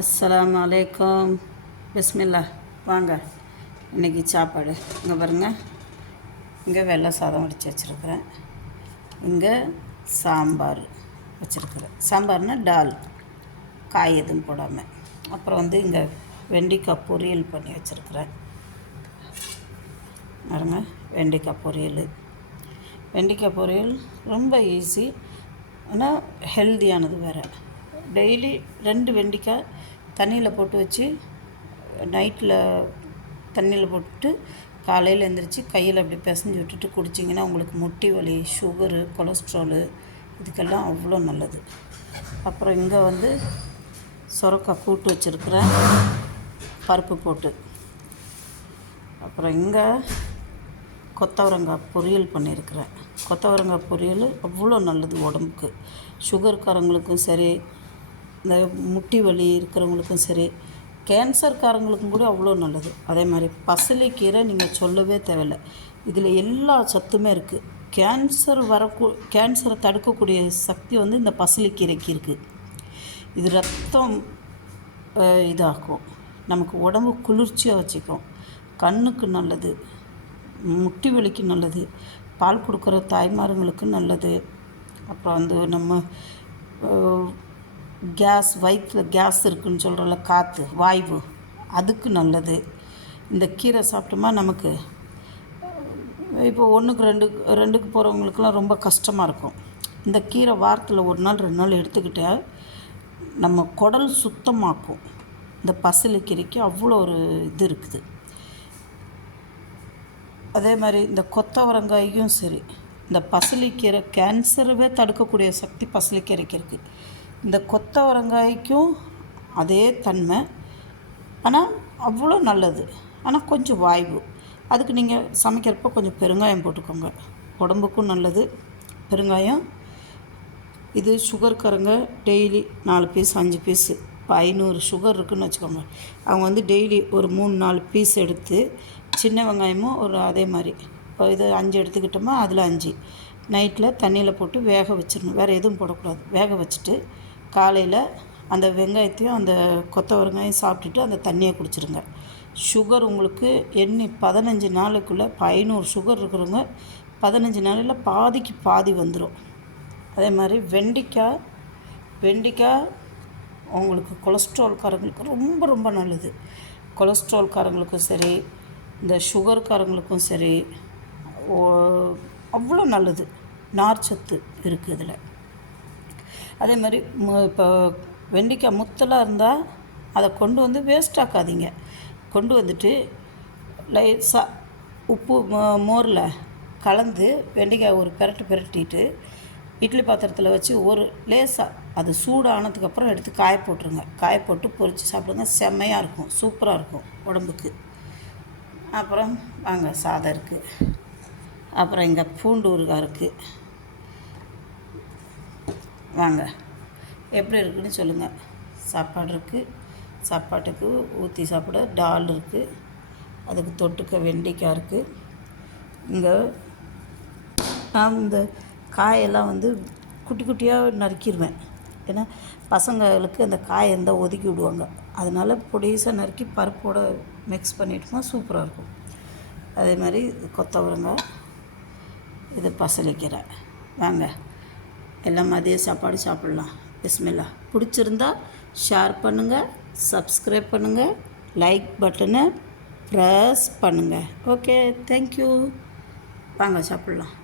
அஸ்ஸலாமு அலைக்கும். பிஸ்மில்லா. வாங்க, இன்றைக்கி சாப்பாடு இங்கே பாருங்கள். இங்கே வெள்ளை சாதம் வடித்து வச்சுருக்குறேன். இங்கே சாம்பார் வச்சுருக்குறேன். சாம்பார்னால் டால், காய் எதுவும் போடாமல். அப்புறம் இங்கே வெண்டைக்காய் பொரியல் பண்ணி வச்சுருக்குறேன். பாருங்க, வெண்டைக்காய் பொரியல். வெண்டைக்காய் பொரியல் ரொம்ப ஈஸி, ஆனால் ஹெல்தியானது வேறு. டெய்லி 2 வெண்டைக்காய் தண்ணியில் போட்டு வச்சு நைட்டில் தண்ணியில் போட்டு காலையில் எழுந்திரிச்சி கையில் அப்படி பிசைஞ்சு விட்டுட்டு குடிச்சிங்கன்னா உங்களுக்கு முட்டி வலி, சுகரு, கொலஸ்ட்ராலு இதுக்கெல்லாம் அவ்வளோ நல்லது. அப்புறம் இங்கே சுரக்காய் கூட்டு வச்சுருக்குறேன், பருப்பு போட்டு. அப்புறம் இங்கே கொத்தவரங்காய் பொரியல் பண்ணியிருக்கிறேன். கொத்தவரங்காய் பொரியல் அவ்வளோ நல்லது உடம்புக்கு. சுகர்காரங்களுக்கும் சரி, இந்த முட்டி வலி இருக்கிறவங்களுக்கும் சரி, கேன்சர்காரங்களுக்கும் கூட அவ்வளோ நல்லது. அதே மாதிரி பசலைக்கீரை நீங்கள் சொல்லவே தேவையில்லை, இதில் எல்லா சத்துமே இருக்குது. கேன்சரை தடுக்கக்கூடிய சக்தி இந்த பசலைக்கீரைக்கு இருக்குது. இது ரத்தம் இதாக்கும், நமக்கு உடம்பு குளிர்ச்சியாக வச்சுக்கும், கண்ணுக்கு நல்லது, முட்டி வலிக்கு நல்லது, பால் கொடுக்குற தாய்மார்களுக்கு நல்லது. அப்புறம் நம்ம கேஸ், வயிற்றில் கேஸ் இருக்குதுன்னு சொல்கிறோம்ல, காற்று வாய்வு, அதுக்கு நல்லது. இந்த கீரை சாப்பிட்டோமா நமக்கு இப்போ 1க்கு 2க்கு போகிறவங்களுக்குலாம் ரொம்ப கஷ்டமாக இருக்கும். இந்த கீரை வாரத்தில் 1 நாள் 2 நாள் எடுத்துக்கிட்டால் நம்ம குடல் சுத்தமாக்கும். இந்த பசலைக்கீரைக்கு அவ்வளோ ஒரு இது இருக்குது. அதே மாதிரி இந்த கொத்தவரங்காயும் சரி, இந்த பசலைக்கீரை கேன்சரவே தடுக்கக்கூடிய சக்தி பசலைக்கீரைக்கு இருக்குது. இந்த கொத்தவரங்காய்க்கும் அதே தன்மை, ஆனால் அவ்வளோ நல்லது. ஆனால் கொஞ்சம் வாய்வு. அதுக்கு நீங்கள் சமைக்கிறப்போ கொஞ்சம் பெருங்காயம் போட்டுக்கோங்க, உடம்புக்கும் நல்லது பெருங்காயம். இது சுகர்காரங்க டெய்லி 4 பீஸ் 5 பீஸு, இப்போ 500 சுகர் இருக்குதுன்னு வச்சுக்கோங்க, அவங்க டெய்லி ஒரு 3-4 பீஸ் எடுத்து, சின்ன வெங்காயமும் ஒரு அதே மாதிரி இப்போ இது 5 எடுத்துக்கிட்டோமா, அதில் 5 நைட்டில் தண்ணியில் போட்டு வேக வச்சிடணும். வேறு எதுவும் போடக்கூடாது. வேக வச்சுட்டு காலையில் அந்த வெங்காயத்தையும் அந்த கொத்தவரங்காயும் சாப்பிட்டுட்டு அந்த தண்ணியை குடிச்சிருங்க. சுகர் உங்களுக்கு 15 நாளுக்குள்ளே 500 சுகர் இருக்கிறவங்க 15 நாளில் பாதிக்கு பாதி வந்துடும். அதே மாதிரி வெண்டைக்காய் உங்களுக்கு கொலஸ்ட்ரால்காரங்களுக்கு ரொம்ப ரொம்ப நல்லது. கொலஸ்ட்ரால்காரங்களுக்கும் சரி, இந்த சுகர்காரங்களுக்கும் சரி அவ்வளோ நல்லது. நார்ச்சத்து இருக்குது இதில். அதே மாதிரி இப்போ வெண்டைக்காய் முத்தலாக இருந்தால் அதை கொண்டு வேஸ்ட் ஆக்காதீங்க. கொண்டு வந்துட்டு லைஸாக உப்பு மோரில் கலந்து வெண்டைக்காய் ஒரு பிரட்டிட்டு இட்லி பாத்திரத்தில் வச்சு ஒரு லேசாக அது சூடானதுக்கப்புறம் எடுத்து காய போட்டுருங்க. காய போட்டு பொரித்து சாப்பிடுங்க. செம்மையாக இருக்கும், சூப்பராக இருக்கும் உடம்புக்கு. அப்புறம் வாங்க, சாதம் இருக்குது. அப்புறம் இங்கே பூண்டு ஊறுகாய் இருக்குது. வாங்க, எப்படி இருக்குதுன்னு சொல்லுங்கள். சாப்பாடு இருக்குது, சாப்பாட்டுக்கு ஊற்றி சாப்பிட டால் இருக்குது, அதுக்கு தொட்டுக்க வெண்டைக்காய் இருக்குது. இங்கே நான் இந்த காயெல்லாம் குட்டி குட்டியாக நறுக்கிடுவேன். ஏன்னா பசங்களுக்கு அந்த காயை இருந்தால் ஒதுக்கி விடுவாங்க. அதனால் பொடிசாக நறுக்கி பருப்போடு மிக்ஸ் பண்ணிட்டோம்னா சூப்பராக இருக்கும். அதே மாதிரி கொத்தவரங்காய், இது பசலைக்கீரை. வாங்க, எல்லாம் மதிய சாப்பாடு சாப்பிட்லாம். பிஸ்மில்லா. பிடிச்சிருந்தா ஷேர் பண்ணுங்கள், சப்ஸ்கிரைப் பண்ணுங்கள், லைக் பட்டனை ப்ரெஸ் பண்ணுங்கள். Okay, thank you. வாங்க சாப்பிட்லாம்.